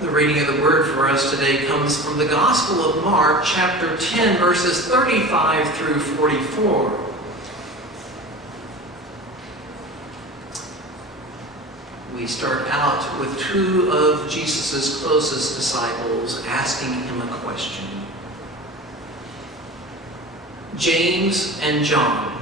The reading of the word for us today comes from the Gospel of Mark, chapter 10, verses 35 through 44. We start out with two of Jesus' closest disciples asking him a question. James and John,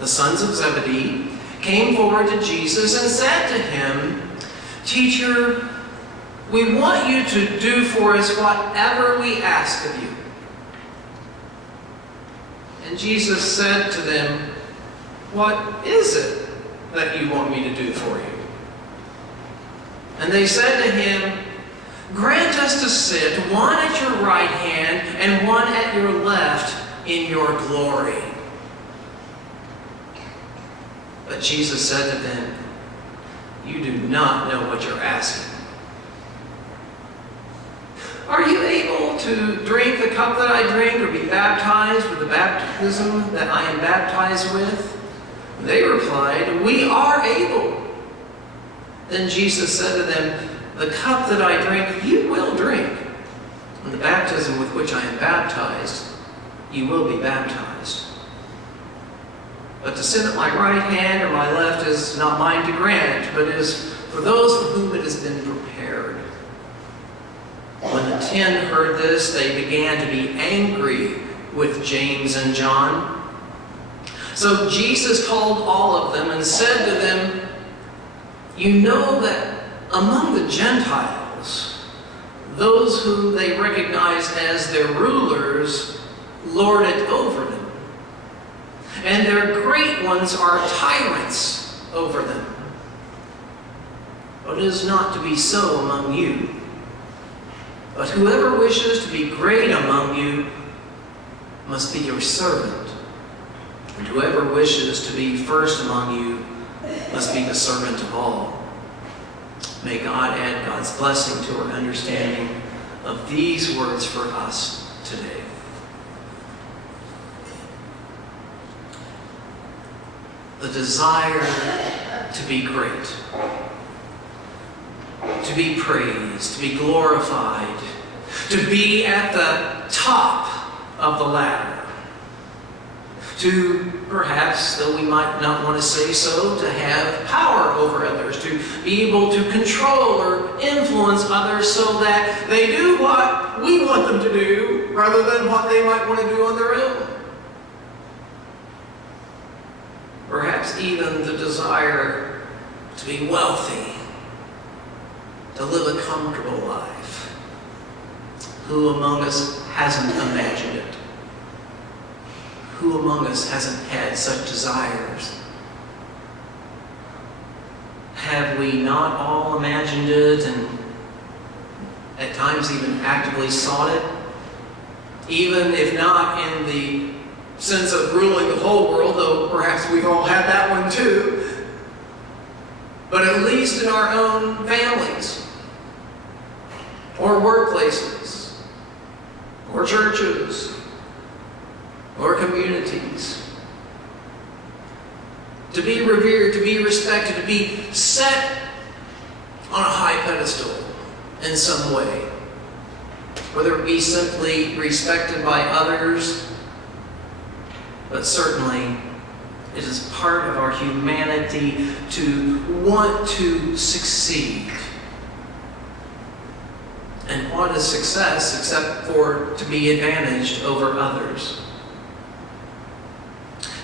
the sons of Zebedee, came forward to Jesus and said to him, "Teacher, we want you to do for us whatever we ask of you." And Jesus said to them, "What is it that you want me to do for you?" And they said to him, "Grant us to sit, one at your right hand and one at your left in your glory." But Jesus said to them, "You do not know what you're asking. Are you able to drink the cup that I drink or be baptized with the baptism that I am baptized with?" They replied, "We are able." Then Jesus said to them, "The cup that I drink, you will drink, and the baptism with which I am baptized, you will be baptized. But to sit at my right hand or my left is not mine to grant, but is for those for whom it has been prepared." When the 10 heard this, they began to be angry with James and John. So Jesus called all of them and said to them, "You know that among the Gentiles, those whom they recognize as their rulers lord it over them, and their great ones are tyrants over them. But it is not to be so among you. But whoever wishes to be great among you must be your servant, and whoever wishes to be first among you must be the servant of all." May God add God's blessing to our understanding of these words for us today. The desire to be great, to be praised, to be glorified, to be at the top of the ladder, to perhaps, though we might not want to say so, to have power over others, to be able to control or influence others so that they do what we want them to do rather than what they might want to do on their own. Perhaps even the desire to be wealthy, to live a comfortable life. Who among us hasn't imagined it? Who among us hasn't had such desires? Have we not all imagined it and at times even actively sought it? Even if not in the sense of ruling the whole world, though perhaps we've all had that one too, but at least in our own families, or workplaces, or churches, or communities. To be revered, to be respected, to be set on a high pedestal in some way. Whether it be simply respected by others, but certainly it is part of our humanity to want to succeed. And what is success except for to be advantaged over others?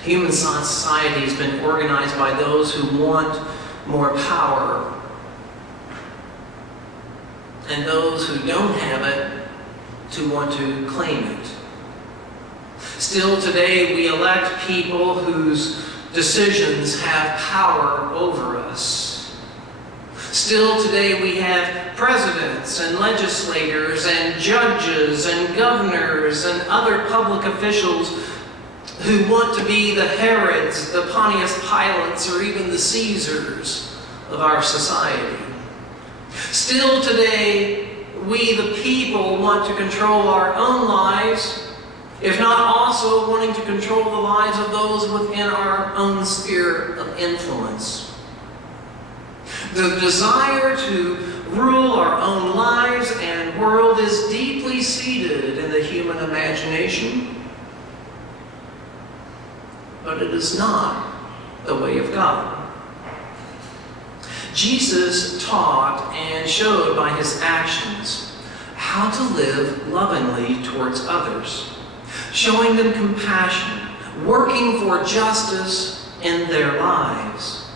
Human society has been organized by those who want more power, and those who don't have it to want to claim it. Still today, we elect people whose decisions have power over us. Still today, we have presidents and legislators and judges and governors and other public officials who want to be the Herods, the Pontius Pilates, or even the Caesars of our society. Still today, we the people want to control our own lives, if not also wanting to control the lives of those within our own sphere of influence. The desire to rule our own lives world is deeply seated in the human imagination, but it is not the way of God. Jesus taught and showed by his actions how to live lovingly towards others, showing them compassion, working for justice in their lives,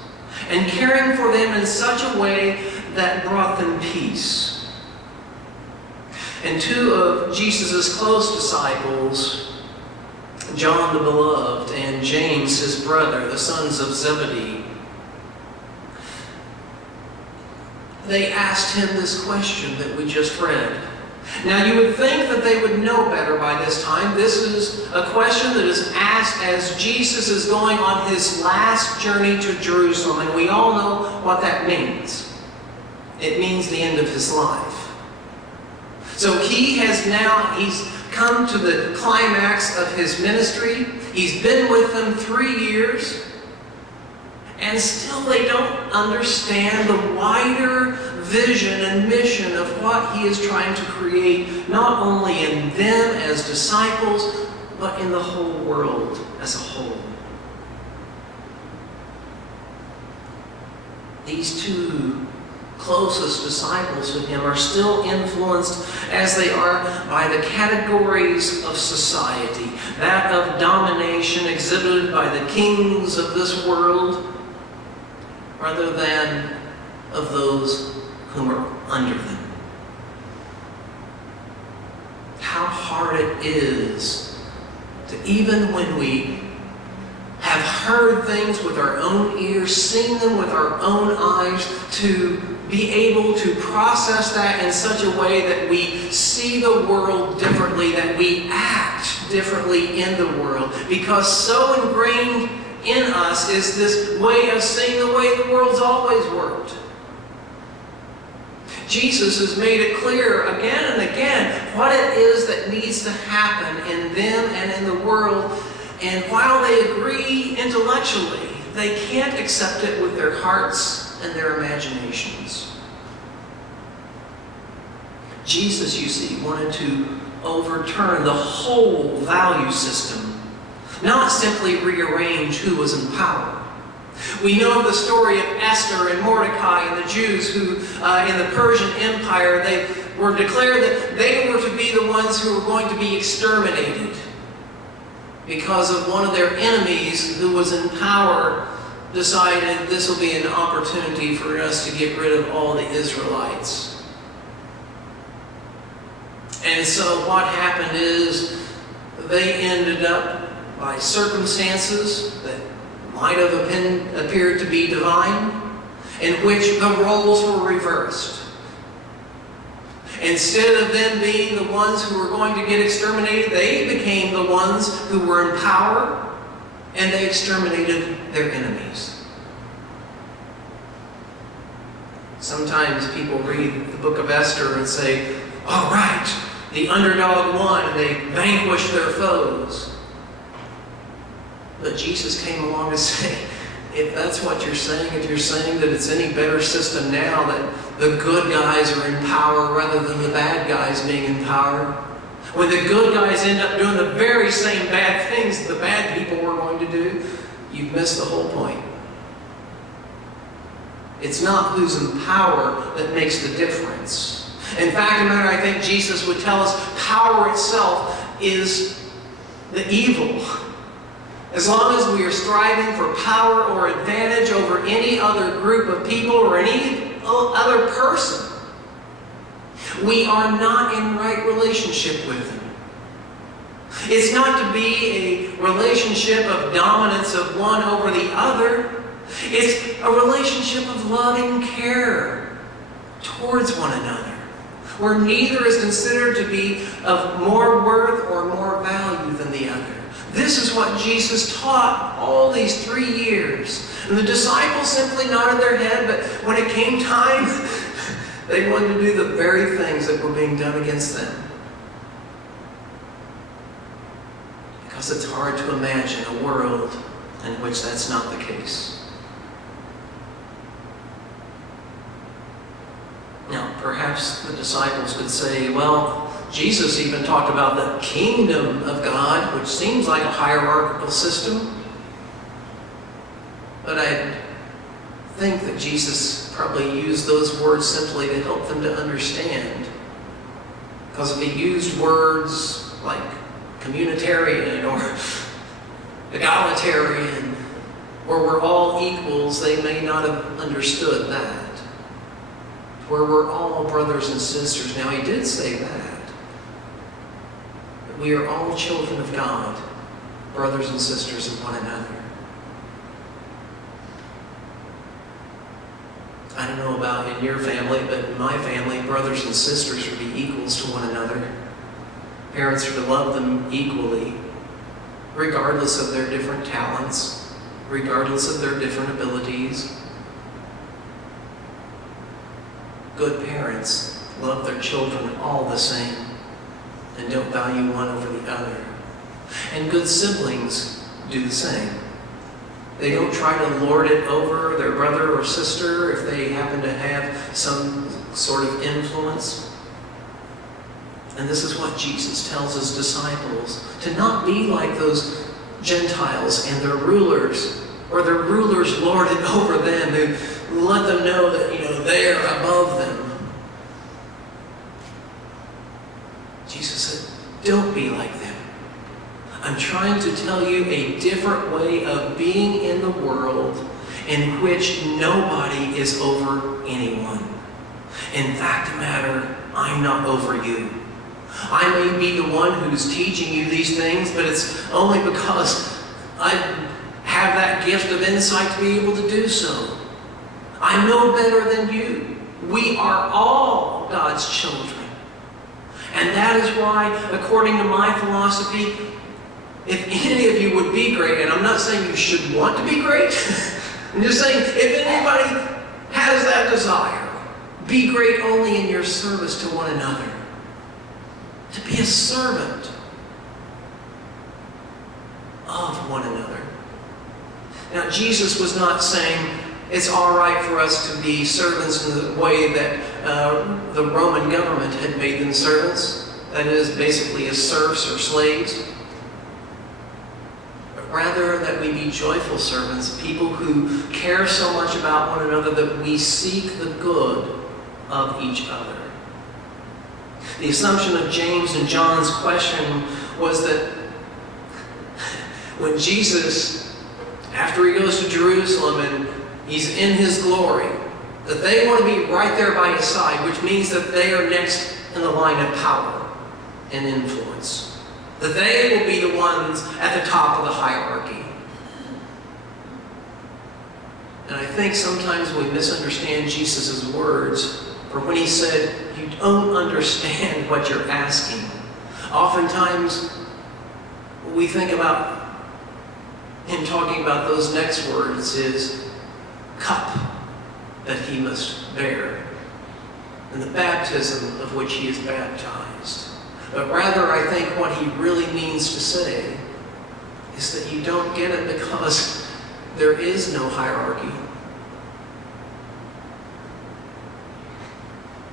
and caring for them in such a way that brought them peace. And two of Jesus' close disciples, John the Beloved and James his brother, the sons of Zebedee, they asked him this question that we just read. Now you would think that they would know better by this time. This is a question that is asked as Jesus is going on his last journey to Jerusalem, and we all know what that means. It means the end of his life. So he's come to the climax of his ministry. He's been with them 3 years, and still they don't understand the wider vision and mission of what he is trying to create, not only in them as disciples, but in the whole world as a whole. These two closest disciples to him are still influenced as they are by the categories of society, that of domination exhibited by the kings of this world, rather than of those whom are under them. How hard it is to, even when we have heard things with our own ears, seen them with our own eyes, to be able to process that in such a way that we see the world differently, that we act differently in the world. Because so ingrained in us is this way of seeing the way the world's always worked. Jesus has made it clear again and again what it is that needs to happen in them and in the world. And while they agree intellectually, they can't accept it with their hearts and their imaginations. Jesus, you see, wanted to overturn the whole value system, not simply rearrange who was in power. We know the story of Esther and Mordecai and the Jews who, in the Persian Empire, they were declared that they were to be the ones who were going to be exterminated because of one of their enemies who was in power decided this will be an opportunity for us to get rid of all the Israelites. And so what happened is they ended up, by circumstances that might have appeared to be divine, in which the roles were reversed. Instead of them being the ones who were going to get exterminated, they became the ones who were in power, and they exterminated their enemies. Sometimes people read the book of Esther and say, all right, the underdog won, and they vanquished their foes. But Jesus came along to say, if that's what you're saying, if you're saying that it's any better system now that the good guys are in power rather than the bad guys being in power, when the good guys end up doing the very same bad things the bad people were going to do, you've missed the whole point. It's not who's in power that makes the difference. In fact, I think Jesus would tell us power itself is the evil. As long as we are striving for power or advantage over any other group of people or any other person, we are not in right relationship with them. It's not to be a relationship of dominance of one over the other. It's a relationship of loving care towards one another, where neither is considered to be of more worth or more value than the other. This is what Jesus taught all these 3 years. And the disciples simply nodded their head, but when it came time, they wanted to do the very things that were being done against them. Because it's hard to imagine a world in which that's not the case. Now, perhaps the disciples could say, well, Jesus even talked about the kingdom of God, which seems like a hierarchical system. But I think that Jesus probably used those words simply to help them to understand. Because if he used words like communitarian or egalitarian, or we're all equals, they may not have understood that. Where we're all brothers and sisters. Now, he did say that. But we are all children of God, brothers and sisters of one another. I don't know about in your family, but in my family, brothers and sisters are to be equals to one another. Parents are to love them equally, regardless of their different talents, regardless of their different abilities. Good parents love their children all the same and don't value one over the other. And good siblings do the same. They don't try to lord it over their brother or sister if they happen to have some sort of influence. And this is what Jesus tells his disciples, to not be like those Gentiles and their rulers, or their rulers lord it over them, who let them know that, they're above them. Jesus said, don't be like them. I'm trying to tell you a different way of being in the world in which nobody is over anyone. In fact, matter, I'm not over you. I may be the one who's teaching you these things, but it's only because I have that gift of insight to be able to do so. I know better than you. We are all God's children. And that is why, according to my philosophy, if any of you would be great, and I'm not saying you should want to be great, I'm just saying if anybody has that desire, be great only in your service to one another. To be a servant of one another. Now, Jesus was not saying it's all right for us to be servants in the way that the Roman government had made them servants. That is, basically as serfs or slaves. But rather that we be joyful servants, people who care so much about one another that we seek the good of each other. The assumption of James and John's question was that when Jesus, after he goes to Jerusalem and he's in his glory, that they want to be right there by his side, which means that they are next in the line of power and influence. That they will be the ones at the top of the hierarchy. And I think sometimes we misunderstand Jesus' words, for when he said, you don't understand what you're asking. Oftentimes, we think about him talking about those next words, his cup that he must bear, and the baptism of which he is baptized. But rather, I think what he really means to say is that you don't get it because there is no hierarchy.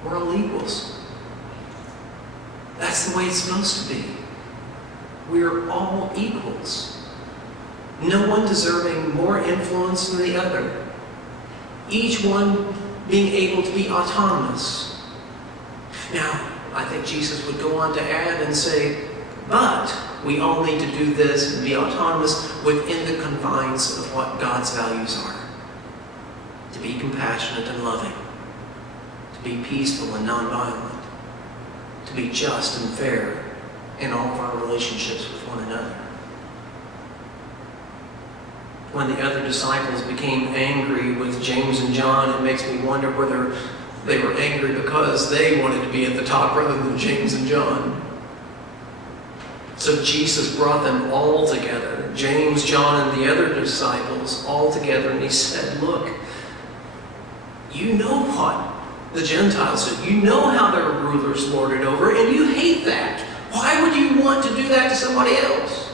We're all equals. That's the way it's supposed to be. We're all equals. No one deserving more influence than the other. Each one being able to be autonomous. Now, I think Jesus would go on to add and say, but we all need to do this and be autonomous within the confines of what God's values are. To be compassionate and loving. To be peaceful and nonviolent. To be just and fair in all of our relationships with one another. When the other disciples became angry with James and John, it makes me wonder whether they were angry because they wanted to be at the top rather than James and John. So Jesus brought them all together, James, John, and the other disciples all together, and he said, look, you know what the Gentiles do. You know how their rulers lord it over, and you hate that. Why would you want to do that to somebody else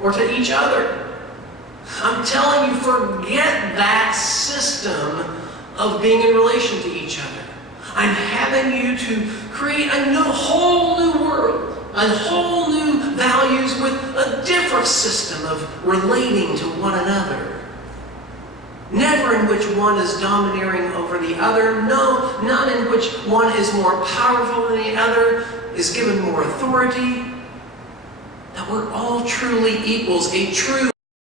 or to each other? I'm telling you, forget that system of being in relation to each other. I'm having you to create a whole new world, a whole new values with a different system of relating to one another. Never in which one is domineering over the other. No, not in which one is more powerful than the other, is given more authority. That we're all truly equals, a true